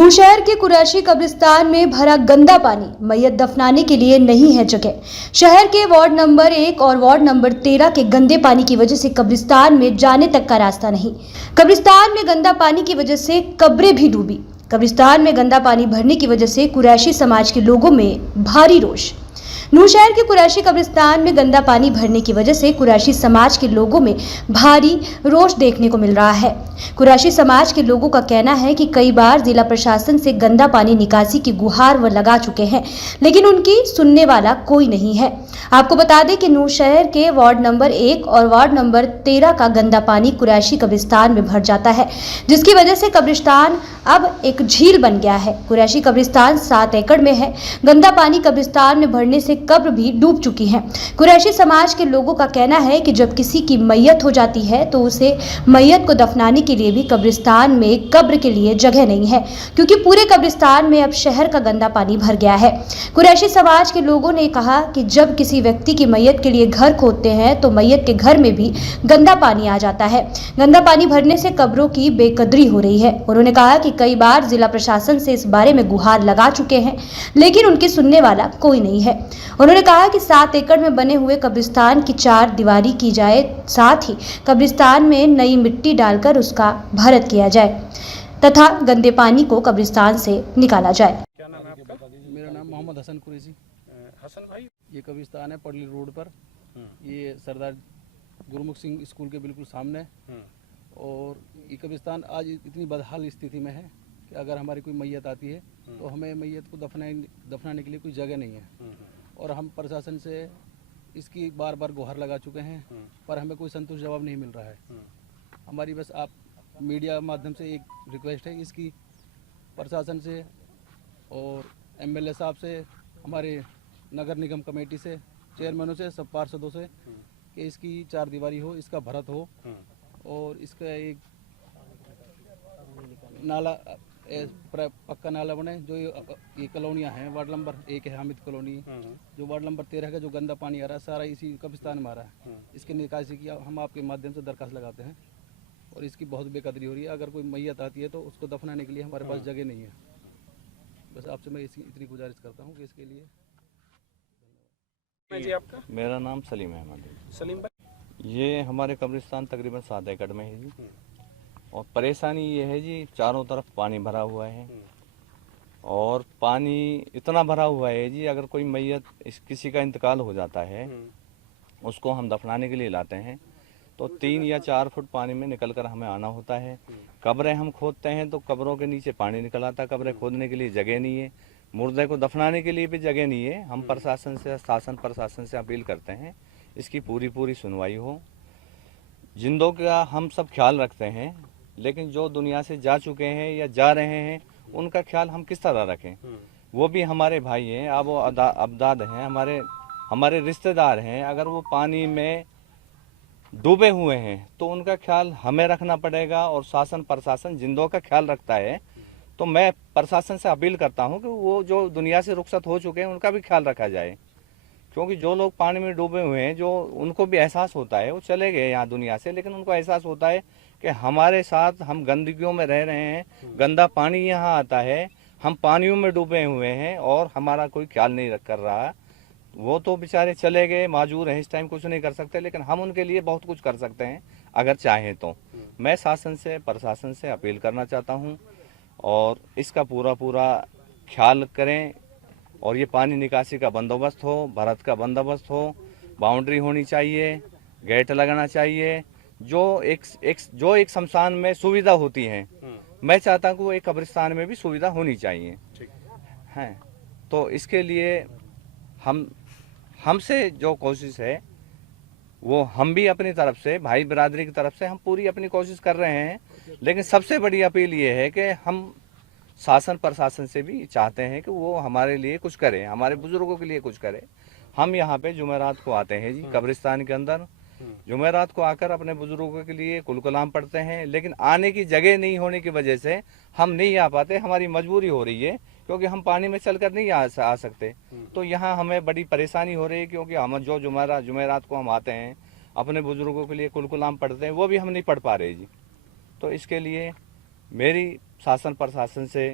नूरशहर के कुरैशी कब्रिस्तान में भरा गंदा पानी, मैयत दफनाने के लिए नहीं है जगह। शहर के वार्ड नंबर 1 और वार्ड नंबर 13 के गंदे पानी की वजह से कब्रिस्तान में जाने तक का रास्ता नहीं। कब्रिस्तान में गंदा पानी की वजह से कब्रें भी डूबी। कब्रिस्तान में गंदा पानी भरने की वजह से कुरैशी समाज के लोगों में भारी रोष। नूरशहर के कुरैशी कब्रिस्तान में गंदा पानी भरने की वजह से कुरैशी समाज के लोगों में भारी रोष देखने को मिल रहा है। कुरैशी समाज के लोगों का कहना है कि कई बार जिला प्रशासन से गंदा पानी निकासी की गुहार वो लगा चुके हैं, लेकिन उनकी सुनने वाला कोई नहीं है। आपको बता दें कि नूरशहर के वार्ड नंबर 1 और वार्ड नंबर 13 का गंदा पानी कुरैशी कब्रिस्तान में भर जाता है, जिसकी वजह से कब्रिस्तान अब एक झील बन गया है। कुरैशी कब्रिस्तान 7 एकड़ में है। गंदा पानी कब्रिस्तान में भरने से कब्र भी डूब चुकी है। कुरैशी समाज के लोगों का कहना है कि जब किसी की मैयत हो जाती है तो उसे मैयत को दफनाने के लिए भी कब्रिस्तान में कब्र के लिए जगह नहीं है, क्योंकि पूरे कब्रिस्तान में अब शहर का गंदा पानी भर गया है। कुरैशी समाज के लोगों ने कहा कि जब किसी व्यक्ति की मैयत के लिए घर खोदते हैं तो मैयत के घर में भी गंदा पानी आ जाता है। गंदा पानी भरने से कब्रों की बेकदरी हो रही है। उन्होंने कहा कि कई बार जिला प्रशासन से इस बारे में गुहार लगा चुके हैं, लेकिन उनके सुनने वाला कोई नहीं है। उन्होंने कहा कि 7 एकड़ में बने हुए कब्रिस्तान की 4 दीवारी की जाए, साथ ही कब्रिस्तान में नई मिट्टी डालकर उसका भरत किया जाए तथा गंदे पानी को कब्रिस्तान से निकाला जाए। क्या नाम है आपका? मेरा नाम मोहम्मद हसन कुरैशी। हसन भाई, ये कब्रिस्तान है पडली रोड पर। ये सरदार गुरमुख सिंह स्कूल के बिल्कुल सामने। और ये कब्रिस्तान आज इतनी बदहाल स्थिति में है कि अगर हमारी कोई मैयत आती है तो हमें मैयत को दफनाने के लिए कोई जगह नहीं है। और हम प्रशासन से इसकी बार बार गुहार लगा चुके हैं, पर हमें कोई संतुष्ट जवाब नहीं मिल रहा है। हमारी बस आप मीडिया माध्यम से एक रिक्वेस्ट है इसकी, प्रशासन से और एमएलए साहब से, हमारे नगर निगम कमेटी से, चेयरमैनों से, सब पार्षदों से कि इसकी 4 दीवारी हो, इसका भरत हो और इसका एक नाला, पक्का नाला बने। जो ये कॉलोनियाँ हैं, वार्ड नंबर 1 है हामिद कॉलोनी, जो वार्ड नंबर 13 का जो गंदा पानी आ रहा है सारा इसी कब्रिस्तान में आ रहा है। इसके निकासी की हम आपके माध्यम से दरखास्त लगाते हैं और इसकी बहुत बेकदरी हो रही है। अगर कोई मैयत आती है तो उसको दफनाने के लिए हमारे पास जगह नहीं है। बस आपसे मैं इतनी गुजारिश करता हूँ कि इसके लिए। जी आपका? मेरा नाम सलीम अहमद है। सलीम भाई, ये हमारे कब्रिस्तान तकरीबन 7 एकड़ में है जी। और परेशानी ये है जी, चारों तरफ पानी भरा हुआ है और पानी इतना भरा हुआ है जी, अगर कोई मैयत किसी का इंतकाल हो जाता है, उसको हम दफनाने के लिए लाते हैं तो 3 या 4 फुट पानी में निकल कर हमें आना होता है। कब्रें हम खोदते हैं तो कब्रों के नीचे पानी निकल आता है। कब्रें खोदने के लिए जगह नहीं है, मुर्दे को दफनाने के लिए भी जगह नहीं है। हम प्रशासन से, शासन प्रशासन से अपील करते हैं इसकी पूरी सुनवाई हो। जिंदों का हम सब ख्याल रखते हैं, लेकिन जो दुनिया से जा चुके हैं या जा रहे हैं उनका ख्याल हम किस तरह रखें? वो भी हमारे भाई हैं, अब वो अबदाद हैं, हमारे रिश्तेदार हैं। अगर वो पानी में डूबे हुए हैं तो उनका ख्याल हमें रखना पड़ेगा और शासन प्रशासन जिंदों का ख्याल रखता है। तो मैं प्रशासन से अपील करता हूं कि वो जो दुनिया से रुखसत हो चुके हैं उनका भी ख्याल रखा जाए, क्योंकि जो लोग पानी में डूबे हुए हैं, जो उनको भी एहसास होता है, वो चले गए यहाँ दुनिया से, लेकिन उनको एहसास होता है कि हमारे साथ हम गंदगियों में रह रहे हैं, गंदा पानी यहाँ आता है, हम पानियों में डूबे हुए हैं और हमारा कोई ख्याल नहीं कर रहा। वो तो बेचारे चले गए, माजूर हैं, इस टाइम कुछ नहीं कर सकते, लेकिन हम उनके लिए बहुत कुछ कर सकते हैं अगर चाहें तो। मैं शासन से, प्रशासन से अपील करना चाहता हूँ और इसका पूरा ख्याल करें और ये पानी निकासी का बंदोबस्त हो, भरत का बंदोबस्त हो, बाउंड्री होनी चाहिए, गेट लगाना चाहिए। जो एक शमशान में सुविधा होती है, मैं चाहता हूँ कि वो एक कब्रिस्तान में भी सुविधा होनी चाहिए है। तो इसके लिए हमसे जो कोशिश है वो हम भी अपनी तरफ से, भाई बिरादरी की तरफ से हम पूरी अपनी कोशिश कर रहे हैं। लेकिन सबसे बड़ी अपील ये है कि हम शासन प्रशासन से भी चाहते हैं कि वो हमारे लिए कुछ करे, हमारे बुजुर्गों के लिए कुछ करे। हम यहाँ पे जुमेरात को आते हैं जी, कब्रिस्तान के अंदर जुमेरात को आकर अपने बुजुर्गों के लिए कुल कलाम पढ़ते हैं, लेकिन आने की जगह नहीं होने की वजह से हम नहीं आ पाते। हमारी मजबूरी हो रही है क्योंकि हम पानी में चलकर नहीं आ सकते। तो यहाँ हमें बड़ी परेशानी हो रही है, क्योंकि हम जो जुमेरात को हम आते हैं अपने बुजुर्गों के लिए कुल कलाम पढ़ते हैं, वो भी हम नहीं पढ़ पा रहे जी। तो इसके लिए मेरी शासन प्रशासन से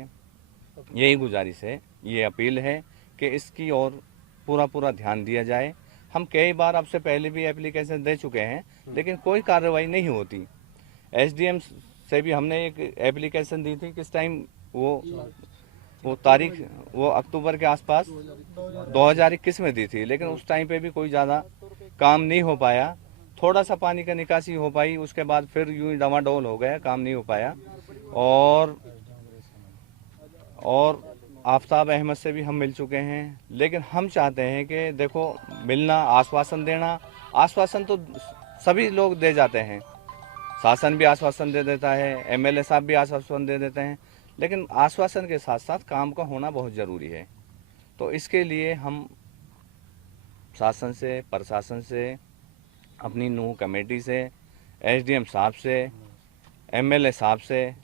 यही गुजारिश है, ये अपील है कि इसकी ओर पूरा ध्यान दिया जाए। हम कई बार आपसे पहले भी एप्लीकेशन दे चुके हैं, लेकिन कोई कार्रवाई नहीं होती। एसडीएम से भी हमने एक एप्लीकेशन दी थी, किस टाइम वो तारीख वो अक्टूबर के आसपास 2021 में दी थी, लेकिन उस टाइम पे भी कोई ज़्यादा काम नहीं हो पाया। थोड़ा सा पानी का निकासी हो पाई, उसके बाद फिर यूं ही डवाडोल हो गया, काम नहीं हो पाया। और आफ्ताब अहमद से भी हम मिल चुके हैं, लेकिन हम चाहते हैं कि देखो, मिलना, आश्वासन देना, आश्वासन तो सभी लोग दे जाते हैं, शासन भी आश्वासन दे देता है, एमएलए साहब भी आश्वासन दे देते हैं, लेकिन आश्वासन के साथ साथ काम का होना बहुत ज़रूरी है। तो इसके लिए हम शासन से, प्रशासन से, अपनी नूह कमेटी से, एसडीएम साहब से, एमएलए साहब से,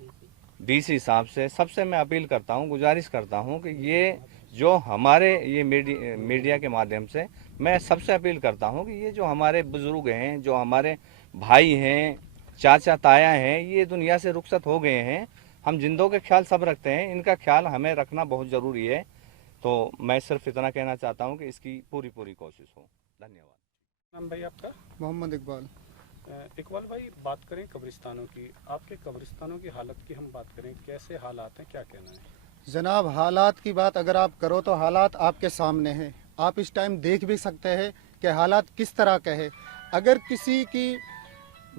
डीसी साहब से, सबसे मैं अपील करता हूं, गुजारिश करता हूं कि ये जो हमारे ये मीडिया के माध्यम से मैं सबसे अपील करता हूं कि ये जो हमारे बुजुर्ग हैं, जो हमारे भाई हैं, चाचा ताया हैं, ये दुनिया से रुखसत हो गए हैं। हम जिंदों के ख्याल सब रखते हैं, इनका ख्याल हमें रखना बहुत ज़रूरी है। तो मैं सिर्फ इतना कहना चाहता हूं कि इसकी पूरी कोशिश हो। धन्यवाद। नाम भाई आपका? मोहम्मद इकबाल। इकबाल भाई, बात करें कब्रिस्तानों की, आपके कब्रिस्तानों की हालत की हम बात करें, कैसे हालात हैं, क्या कहना है? जनाब, हालात की बात अगर आप करो तो हालात आपके सामने हैं। आप इस टाइम देख भी सकते हैं कि हालात किस तरह के हैं। अगर किसी की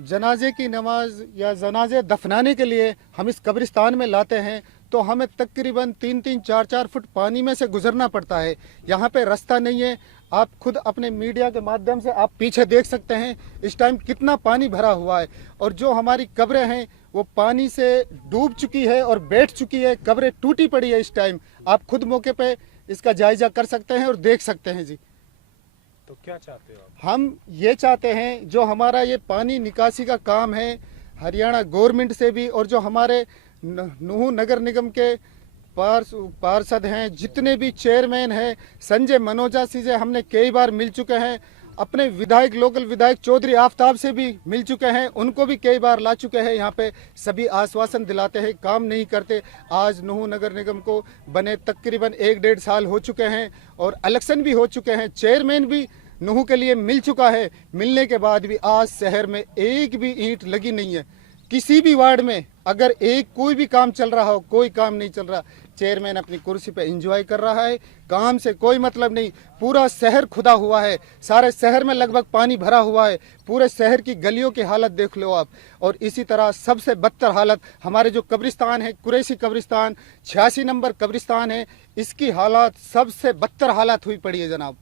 जनाजे की नमाज या जनाजे दफनाने के लिए हम इस कब्रिस्तान में लाते हैं तो हमें तकरीबन 3-3, 4-4 फुट पानी में से गुजरना पड़ता है। यहाँ पे रास्ता नहीं है। आप खुद अपने मीडिया के माध्यम से आप पीछे देख सकते हैं इस टाइम कितना पानी भरा हुआ है, और जो हमारी कब्रें हैं वो पानी से डूब चुकी है और बैठ चुकी है, कब्रें टूटी पड़ी है। इस टाइम आप खुद मौके पे इसका जायजा कर सकते हैं और देख सकते हैं जी। तो क्या चाहते हो आप? हम ये चाहते हैं जो हमारा ये पानी निकासी का काम है हरियाणा गवर्नमेंट से भी, और जो हमारे नूह नगर निगम के पार्षद हैं, जितने भी चेयरमैन हैं, संजय मनोजा जी से हमने कई बार मिल चुके हैं, अपने विधायक, लोकल विधायक चौधरी आफ्ताब से भी मिल चुके हैं, उनको भी कई बार ला चुके हैं। यहाँ पे सभी आश्वासन दिलाते हैं, काम नहीं करते। आज नूह नगर निगम को बने तकरीबन 1-1.5 साल हो चुके हैं और इलेक्शन भी हो चुके हैं, चेयरमैन भी नूह के लिए मिल चुका है। मिलने के बाद भी आज शहर में एक भी ईंट लगी नहीं है। किसी भी वार्ड में अगर कोई भी काम चल रहा हो, कोई काम नहीं चल रहा। चेयरमैन अपनी कुर्सी पे एंजॉय कर रहा है, काम से कोई मतलब नहीं। पूरा शहर खुदा हुआ है, सारे शहर में लगभग पानी भरा हुआ है। पूरे शहर की गलियों की हालत देख लो आप। और इसी तरह सबसे बदतर हालत हमारे जो कब्रिस्तान है, कुरैशी कब्रिस्तान 86 नंबर कब्रिस्तान है, इसकी हालत सबसे बदतर हालत हुई पड़ी है जनाब।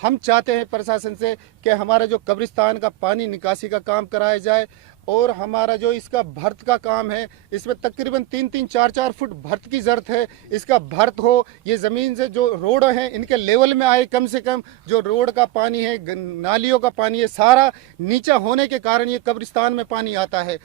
हम चाहते हैं प्रशासन से कि हमारा जो कब्रिस्तान का पानी निकासी का काम कराया जाए, और हमारा जो इसका भर्त का काम है, इसमें तकरीबन 3-3, 4-4 फुट भर्त की ज़रूरत है। इसका भर्त हो, ये ज़मीन से जो रोड हैं इनके लेवल में आए। कम से कम जो रोड का पानी है, नालियों का पानी है, सारा नीचा होने के कारण ये कब्रिस्तान में पानी आता है।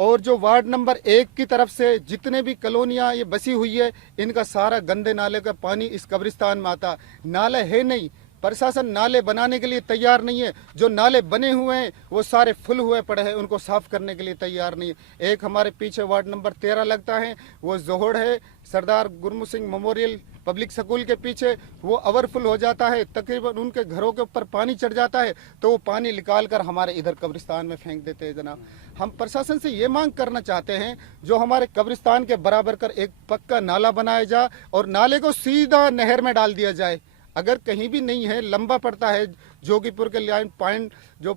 और जो वार्ड नंबर 1 की तरफ से जितने भी कॉलोनियाँ ये बसी हुई है, इनका सारा गंदे नाले का पानी इस कब्रिस्तान में आता। नाले है नहीं, प्रशासन नाले बनाने के लिए तैयार नहीं है। जो नाले बने हुए हैं वो सारे फुल हुए पड़े हैं, उनको साफ करने के लिए तैयार नहीं है। एक हमारे पीछे वार्ड नंबर 13 लगता है, वो जोहड़ है, सरदार गुरमुख सिंह मेमोरियल पब्लिक स्कूल के पीछे, वो ओवरफुल हो जाता है। तकरीबन उनके घरों के ऊपर पानी चढ़ जाता है, तो वो पानी निकाल कर हमारे इधर कब्रिस्तान में फेंक देते हैं जनाब। हम प्रशासन से ये मांग करना चाहते हैं जो हमारे कब्रिस्तान के बराबर कर एक पक्का नाला बनाया जाए और नाले को सीधा नहर में डाल दिया जाए। अगर कहीं भी नहीं है, लंबा पड़ता है, जोगीपुर के लाइन पॉइंट जो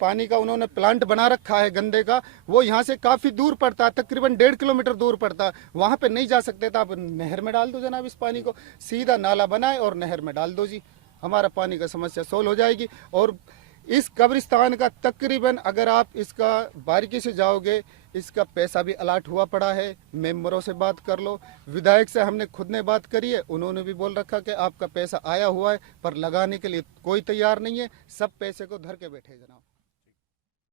पानी का उन्होंने प्लांट बना रखा है गंदे का, वो यहाँ से काफ़ी दूर पड़ता है, तकरीबन 1.5 किलोमीटर दूर पड़ता है। वहाँ पे नहीं जा सकते तो आप नहर में डाल दो जनाब। इस पानी को सीधा नाला बनाए और नहर में डाल दो जी, हमारा पानी का समस्या सोल्व हो जाएगी। और इस कब्रिस्तान का तकरीबन अगर आप इसका बारीकी से जाओगे, इसका पैसा भी अलाट हुआ पड़ा है। मेंबरों से बात कर लो, विधायक से हमने खुद ने बात करी है, उन्होंने भी बोल रखा कि आपका पैसा आया हुआ है, पर लगाने के लिए कोई तैयार नहीं है। सब पैसे को धर के बैठे जनाब।